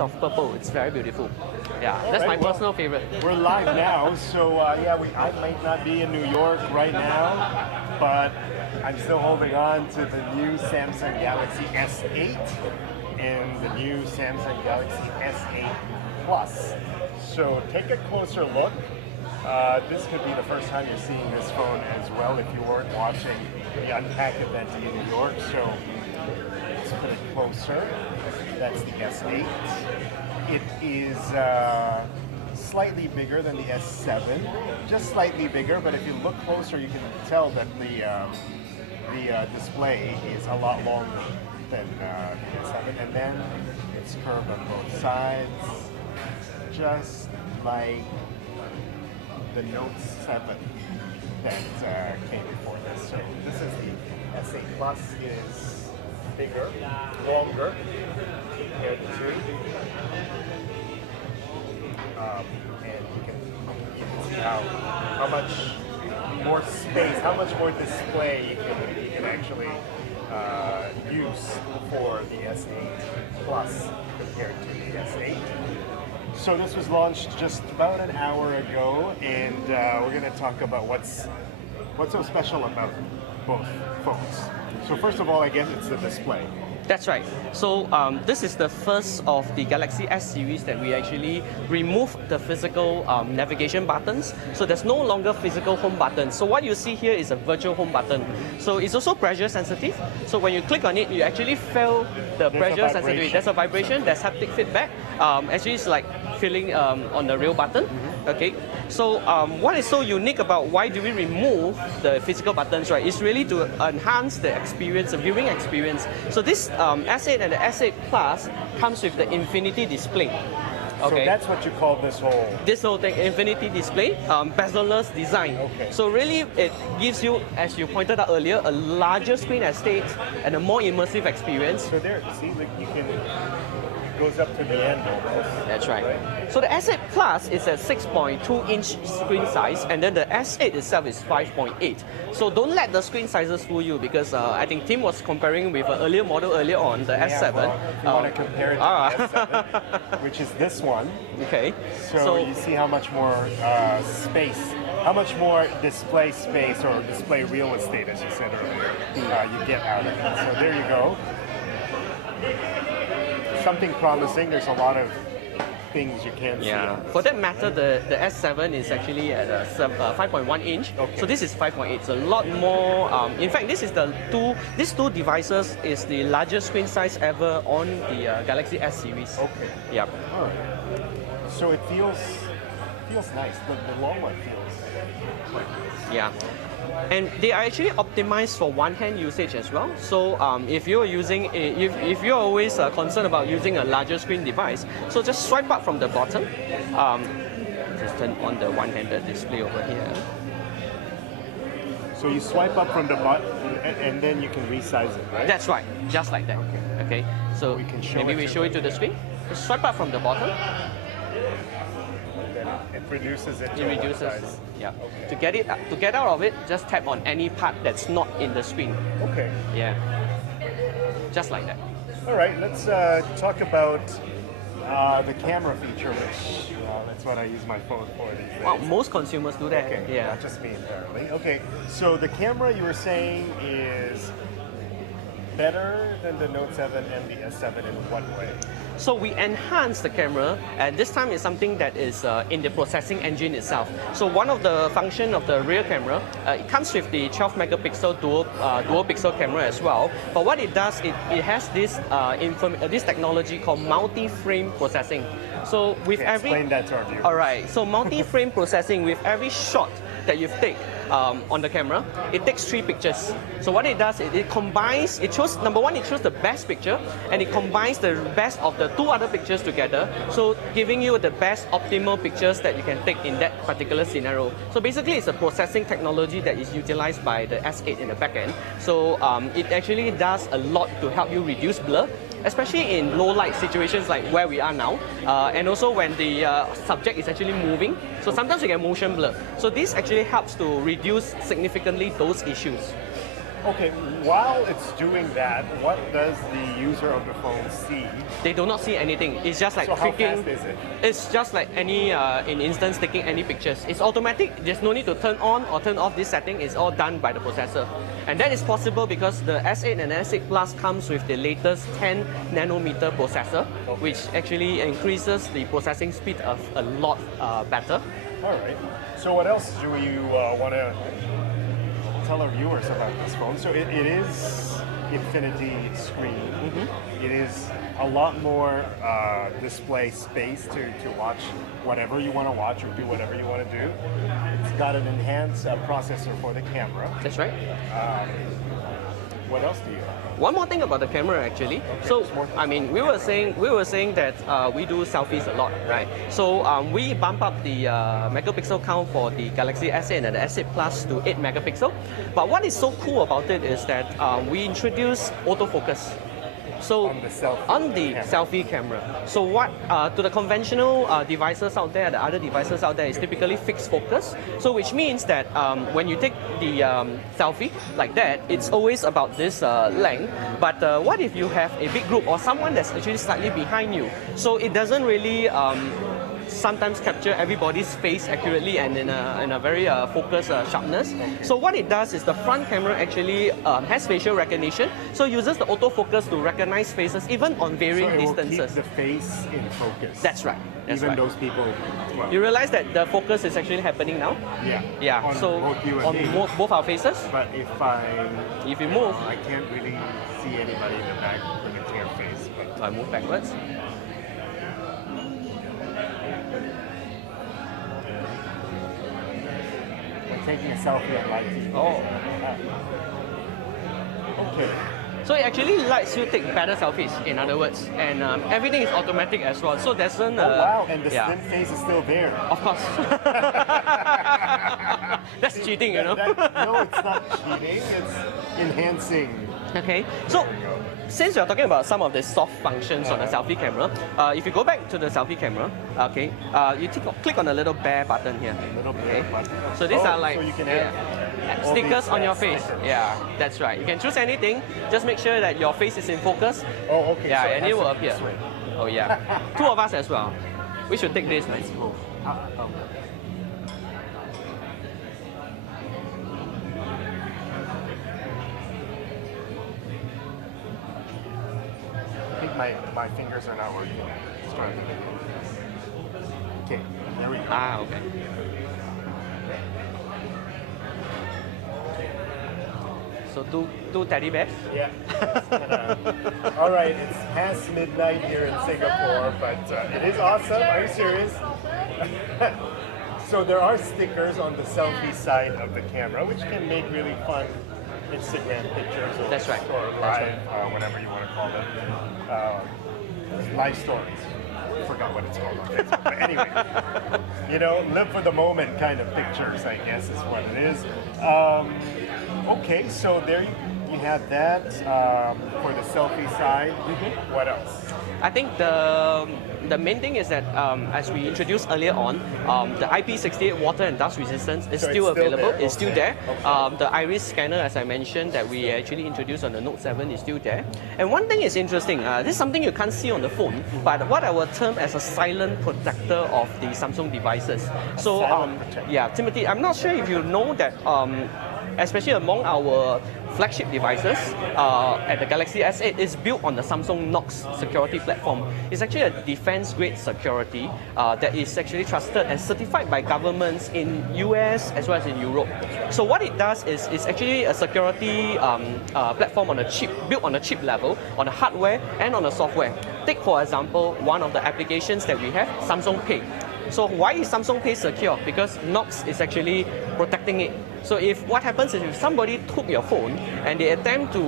of purple. It's very beautiful. Yeah, that's my personal favorite. We're live now, so yeah, I might not be in New York right now, but I'm still holding on to the new Samsung Galaxy S8 and the new Samsung Galaxy S8 Plus. So take a closer look. This could be the first time you're seeing this phone as well if you weren't watching the Unpack event in New York. So let's put it closer. That's the S8. It is slightly bigger than the S7, just slightly bigger, but if you look closer you can tell that the display is a lot longer than the S7, and then it's curved on both sides, just like the Note 7 that came before this. So this is the S8 Plus, is bigger, longer compared to, and you can see how much more space, how much more display you can actually use for the S8 Plus compared to the S8. So this was launched just about an hour ago, and we're going to talk about what's so special about both phones. So first of all, I guess it's the display. That's right. So this is the first of the Galaxy S series that we actually remove the physical navigation buttons. So there's no longer physical home button. So what you see here is a virtual home button. So it's also pressure sensitive. So when you click on it, you actually feel the pressure sensitivity. There's a vibration, there's haptic feedback. Actually, it's like feeling on the real button. Okay. So what is so unique about why do we remove the physical buttons, right? It's really to enhance the experience, the viewing experience. So this S8 and the S8 Plus comes with the infinity display. Okay. So that's what you call this whole thing, infinity display, bezel-less design. Okay. So really it gives you, as you pointed out earlier, a larger screen estate and a more immersive experience. So there, see, like you can, goes up to the end almost. That's right. So the S8 Plus is a 6.2-inch screen size, and then the S8 itself is 5.8. So don't let the screen sizes fool you, because I think Tim was comparing with an earlier model earlier on, the S7. Well, if you want to compare it to the S7, which is this one. Okay. So you see how much more space, how much more display space or display real estate, as you said earlier, you get out of it. So there you go. Something promising. There's a lot of things you can see. For that matter, the S7 is actually at a 5.1 inch. Okay. So this is 5.8. It's a lot more. In fact, these two devices is the largest screen size ever on the Galaxy S series. Okay. Yep. All right. So it feels nice. The long one feels quite nice. Yeah. And they are actually optimized for one-hand usage as well. So if you're using, if you're always concerned about using a larger screen device, so just swipe up from the bottom. Just turn on the one-handed display over here. So you swipe up from the bottom, and then you can resize it, right? That's right, just like that. Okay. So maybe we show it to the screen. Just swipe up from the bottom. It reduces it to It reduces. size. Yeah. Okay. To get out of it, just tap on any part that's not in the screen. Okay. Yeah. Just like that. All right. Let's talk about the camera feature, which that's what I use my phone for these days. Well, most consumers do that. Okay. Yeah. Not just me, apparently. Okay. So the camera you were saying is better than the Note 7 and the S7 in what way? So we enhance the camera, and this time is something that is in the processing engine itself. So one of the function of the rear camera, it comes with the 12 megapixel dual pixel camera as well. But what it does, it has this this technology called multi-frame processing. So with explain that to our viewers. All right. So multi-frame processing, with every shot that you take on the camera, it takes 3 pictures. So what it does, it combines, it shows, number one, it shows the best picture, and it combines the best of the 2 other pictures together, so giving you the best optimal pictures that you can take in that particular scenario. So basically, it's a processing technology that is utilized by the S8 in the back end. So it actually does a lot to help you reduce blur, especially in low light situations like where we are now, and also when the subject is actually moving. So sometimes you get motion blur. So this actually helps to reduce significantly those issues. Okay, while it's doing that, what does the user of the phone see? They do not see anything. It's just like So how clicking. fast is it? It's just like any, in instance, taking any pictures. It's automatic. There's no need to turn on or turn off this setting. It's all done by the processor. And that is possible because the S8 and S8 Plus comes with the latest 10 nanometer processor, which actually increases the processing speed of a lot better. All right. So what else do you want to tell our viewers about this phone? So it is infinity screen. It is a lot more display space to watch whatever you want to watch or do whatever you want to do. It's got an enhanced processor for the camera. That's right. What else do you have? One more thing about the camera actually. So I mean, we were saying that we do selfies a lot, right? So we bump up the megapixel count for the Galaxy S8 and the S8 Plus to 8 megapixel. But what is so cool about it is that we introduce autofocus. So on the selfie camera. So what to the conventional devices out there, the other devices out there is typically fixed focus. So which means that when you take the selfie like that, it's always about this length. But what if you have a big group or someone that's actually slightly behind you? So it doesn't really sometimes capture everybody's face accurately and in a very focused sharpness. So what it does is the front camera actually has facial recognition, so uses the autofocus to recognize faces even on varying distances. So it will keep the face in focus. That's right. That's even right. those people. Well, You realize that the focus is actually happening now? yeah. Yeah. On so both you and on me. both our faces. But if If you move, I can't really see anybody in the back with a clear face. But I move backwards. when taking a selfie on live TV. Oh. Okay. So it actually lets you take better selfies, in other words, and everything is automatic as well. So there's an. Oh wow, and the yeah. slim face is still there. Of course. That's cheating, you know. No, it's not cheating. It's enhancing. Okay, so since we're talking about some of the soft functions on the selfie camera, if you go back to the selfie camera, okay, you click on the little bear button here. Little bit. Okay. So these are like so you can add all stickers these on your face. stickers. Yeah, that's right. You can choose anything. Just make sure that your face is in focus. Oh, okay. Yeah, so and it has will to appear. be this way. Oh yeah, two of us as well. We should take this. Let's move. I think my fingers are not working. Let's try it again. Okay, there we go. Ah, okay. So two teddy bears. Yeah. All right, it's past midnight here in Singapore, but it is awesome. Are you serious? So there are stickers on the selfie side of the camera, which can make really fun Instagram pictures or, That's right. or That's live, whatever you want to call them, live stories. I forgot what it's called on Facebook. But anyway, live for the moment kind of pictures, I guess is what it is. Okay, so there you have that for the selfie side. What else? I think the main thing is that as we introduced earlier on, the IP68 water and dust resistance is So still it's still available. there? It's still Okay. there. The iris scanner, as I mentioned, that we actually introduced on the Note 7 is still there. And one thing is interesting. This is something you can't see on the phone, but what I would term as a silent protector of the Samsung devices. So silent protector. yeah, Timothy, I'm not sure if you know that. Especially among our flagship devices at the Galaxy S8 is built on the Samsung Knox security platform. It's actually a defense-grade security that is actually trusted and certified by governments in US as well as in Europe. So what it does is it's actually a security platform on a chip, built on a chip level, on the hardware and on the software. Take for example one of the applications that we have, Samsung Pay. So why is Samsung Pay secure? Because Knox is actually protecting it. So if what happens is if somebody took your phone and they attempt to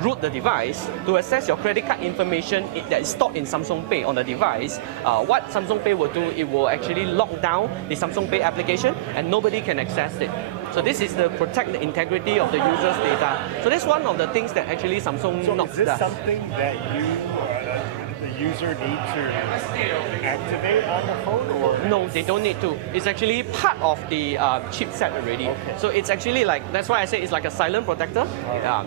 root the device to access your credit card information that is stored in Samsung Pay on the device, what Samsung Pay will do, it will actually lock down the Samsung Pay application and nobody can access it. So this is to protect the integrity of the user's data. So that's one of the things that actually Samsung Knox is this does. something that you, the user, need to activate on the phone, or No, they don't need to. It's actually part of the chipset already. Okay. So it's actually like, that's why I say it's like a silent protector.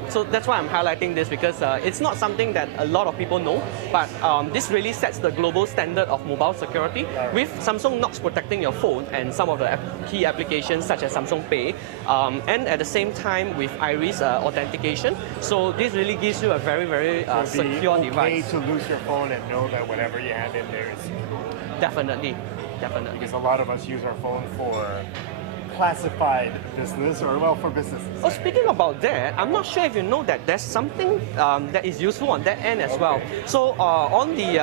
So that's why I'm highlighting this, because it's not something that a lot of people know, but this really sets the global standard of mobile security with Samsung Knox protecting your phone and some of the key applications such as Samsung Pay, and at the same time with iris authentication. So this really gives you a very, very secure okay device. to lose your phone and know that whatever you have in there is secure. Definitely, definitely. Because a lot of us use our phone for classified business, or well, for businesses. Oh, speaking about that, I'm not sure if you know that there's something that is useful on that end as well. So on the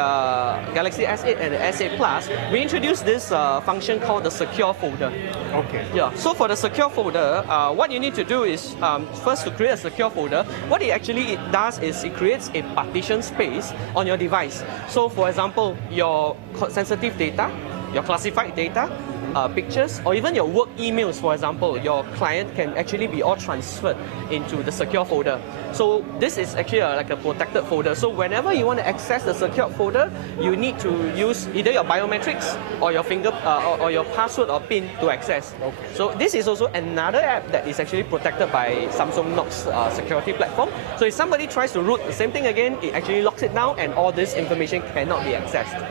Galaxy S8 and the S8 Plus, we introduced this function called the secure folder. Okay. Yeah. So for the secure folder, what you need to do is first to create a secure folder. What it does is it creates a partition space on your device. So for example, your sensitive data, your classified data, pictures, or even your work emails, for example, your client can actually be all transferred into the secure folder. So this is actually like a protected folder. So whenever you want to access the secure folder, you need to use either your biometrics or your or your password or PIN to access. Okay. So this is also another app that is actually protected by Samsung Knox security platform. So if somebody tries to root the same thing again, it actually locks it down and all this information cannot be accessed.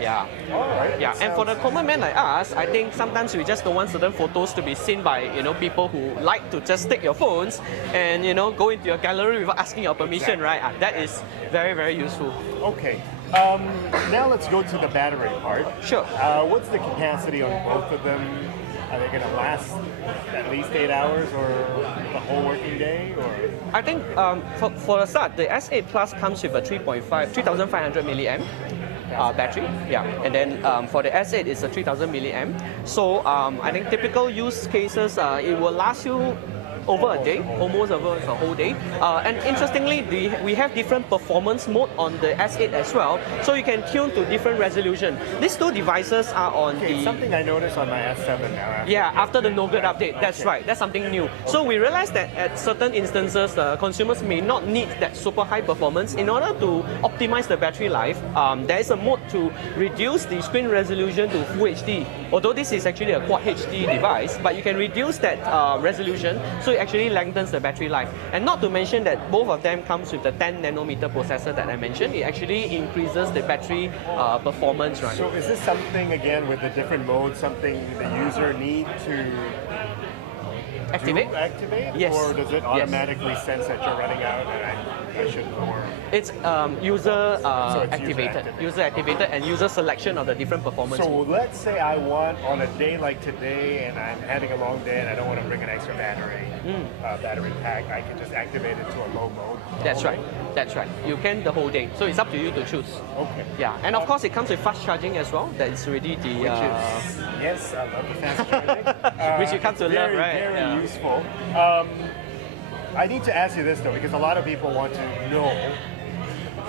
Yeah. All right. Yeah, and for the common man like us, I think sometimes we just don't want certain photos to be seen by people who like to just take your phones and go into your gallery without asking your permission, right? That is very, very useful. Okay. Now let's go to the battery part. Sure. What's the capacity on both of them? Are they going to last at least 8 hours or the whole working day? Or I think for the start, the S8 Plus comes with a 3,500 milliamp battery, yeah, and then for the S8 it's a 3,000 milliamp. So I think typical use cases, it will last you over a day, almost over a whole day. And interestingly, we have different performance mode on the S8 as well, so you can tune to different resolution. These two devices are on something I noticed on my S7 now. After the no-good update, that's right, that's something new. So we realized that at certain instances, consumers may not need that super high performance. In order to optimize the battery life, there is a mode to reduce the screen resolution to Full HD. Although this is actually a Quad HD device, but you can reduce that resolution, so it actually lengthens the battery life. And not to mention that both of them comes with the 10 nanometer processor that I mentioned. It actually increases the battery performance, right? So is this something, again, with the different modes, something the user need to activate? Yes. Or does it automatically sense that you're running out and I should lower? It's user it's activated. User activated and user selection of the different performance. So let's say I want, on a day like today, and I'm having a long day and I don't want to bring an extra battery pack, I can just activate it to a low mode. That's right. That's right. You can the whole day. So it's up to you to choose. Okay. Yeah, and of course it comes with fast charging as well. That is really the yes, I love the fast charging. which you come to love, right? Very useful. I need to ask you this though, because a lot of people want to know,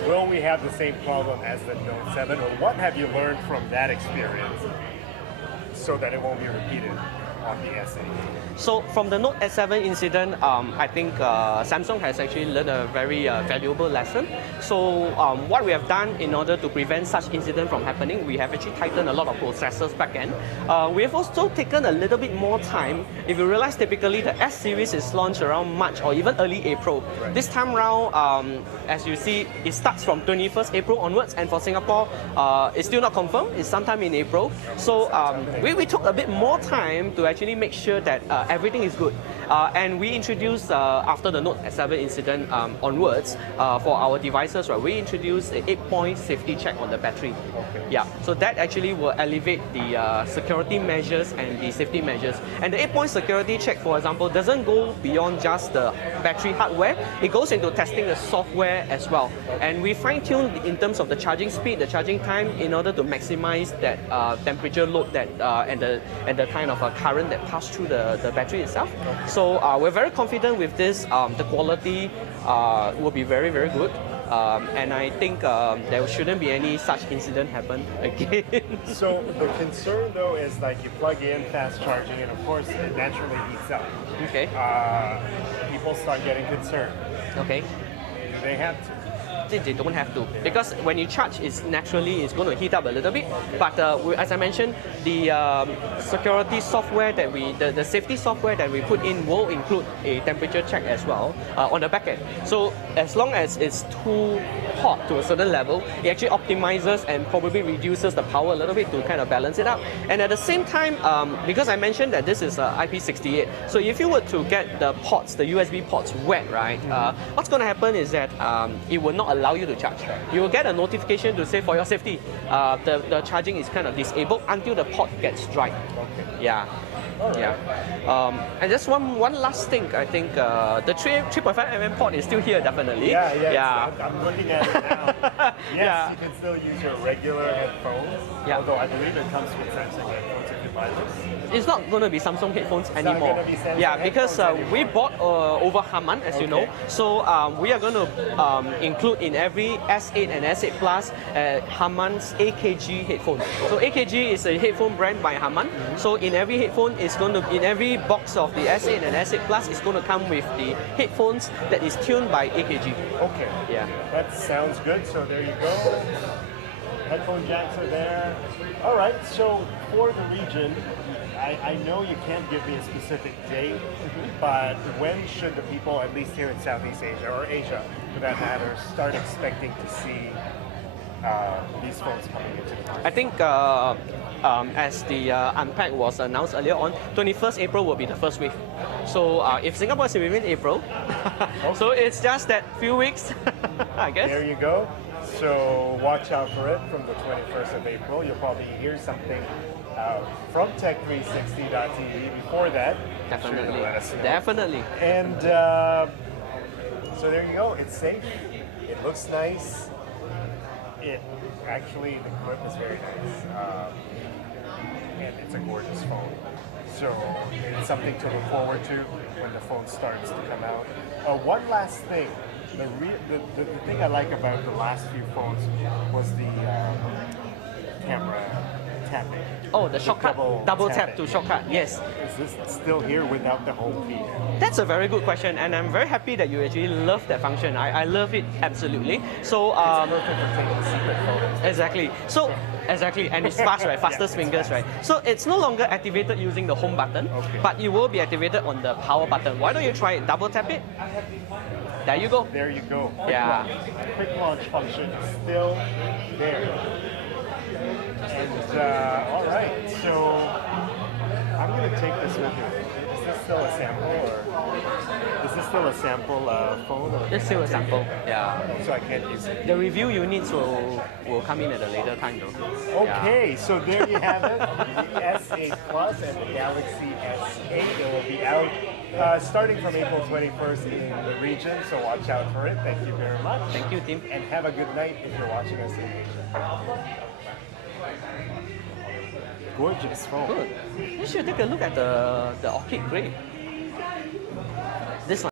will we have the same problem as the Note 7, or what have you learned from that experience so that it won't be repeated on the S8? So from the Note S7 incident, I think Samsung has actually learned a very valuable lesson. So what we have done in order to prevent such incident from happening, we have actually tightened a lot of processors back end. We have also taken a little bit more time. If you realize, typically the S series is launched around March or even early April. Right. This time round, as you see, it starts from 21st April onwards, and for Singapore, it's still not confirmed. It's sometime in April. So we took a bit more time to actually make sure that everything is good. And we introduced, after the Note 7 incident onwards, for our devices, right, we introduced an 8-point safety check on the battery. Okay. Yeah, so that actually will elevate the security measures and the safety measures. And the 8-point security check, for example, doesn't go beyond just the battery hardware. It goes into testing the software as well. And we fine-tune in terms of the charging speed, the charging time, in order to maximize that temperature load that and the kind of current that passes through the battery itself. So we're very confident with this. The quality will be very, very good. And I think there shouldn't be any such incident happen again. So the concern though is like you plug in fast charging and of course it naturally heats up. Okay. People start getting concerned. Okay. Do they have to? they don't have to, because when you charge, it's going to heat up a little bit. But as I mentioned, the security software that the safety software that we put in will include a temperature check as well on the back end. So as long as it's too hot to a certain level, it actually optimizes and probably reduces the power a little bit to kind of balance it out. And at the same time, because I mentioned that this is IP68, so if you were to get the ports, the USB ports wet, right, what's going to happen is that it will not allow you to charge. You will get a notification to say, for your safety, the charging is kind of disabled until the port gets dry. Okay. Yeah. Right. Yeah. And just one last thing, I think the 3.5mm port is still here, definitely. Yeah. I'm looking at it now. Yes, Yeah. you can still use your regular headphones. Yeah. Although I believe it comes with Samsung headphones if you buy this. It's not going to be Samsung headphones anymore. Not gonna be Samsung Yeah, because headphones we anymore. bought over Haman, as you know. So we are going to include in every S8 and S8 Plus Haman's AKG headphone. So AKG is a headphone brand by Haman. So in every headphone, in every box of the S8 and S8 Plus, it's going to come with the headphones that is tuned by AKG. Okay. Yeah. That sounds good. So there you go. Headphone jacks are there. All right. So for the region, I know you can't give me a specific date, but when should the people, at least here in Southeast Asia or Asia, for that matter, start expecting to see these phones coming into the market? I think as the Unpack was announced earlier on, 21st April will be the first wave. So if Singapore is within April, so it's just that few weeks, I guess. There you go. So watch out for it from the 21st of April. You'll probably hear something from Tech360.tv before that. Definitely. Let us know. Definitely. And so there you go. It's safe. It looks nice. Actually, the grip is very nice. And it's a gorgeous phone. So it's something to look forward to when the phone starts to come out. One last thing. The thing I like about the last few phones was the camera tapping. Oh, the shortcut, double tap tapping. to shortcut, yes. Is this still here without the home key? That's a very good question, and I'm very happy that you actually love that function. I love it absolutely. So It's perfect for taking secret photos. Exactly, and it's fast, right? Fastest fingers, right? So it's no longer activated using the home button, but it will be activated on the power button. Why don't you try it? Double tap it. There you go. There you go. Yeah. Quick launch function is still there. And all right, so I'm going to take this with me. Is this still a sample, or is this still a sample phone? Or It's still a sample. Yeah. so I can't use it. The review units will come in at a later time, though. Okay, so there you have it. The S8 Plus and the Galaxy S8. It will be out starting from April 21st in the region, so watch out for it. Thank you very much. Thank you, Tim. And have a good night if you're watching us in Asia. Gorgeous phone. Good. You should take a look at the Orchid Grey. This one.